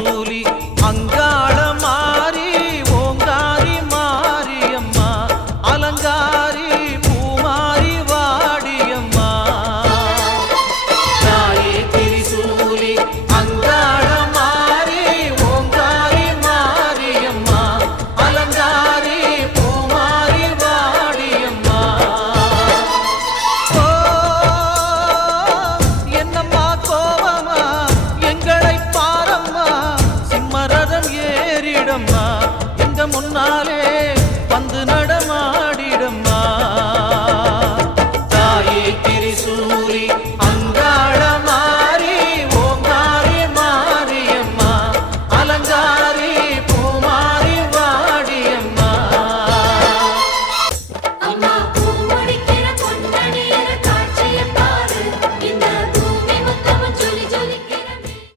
রসুলি எங்க முன்னாலே வந்து நடமாடிடம்மா. தாயே திரிசூரி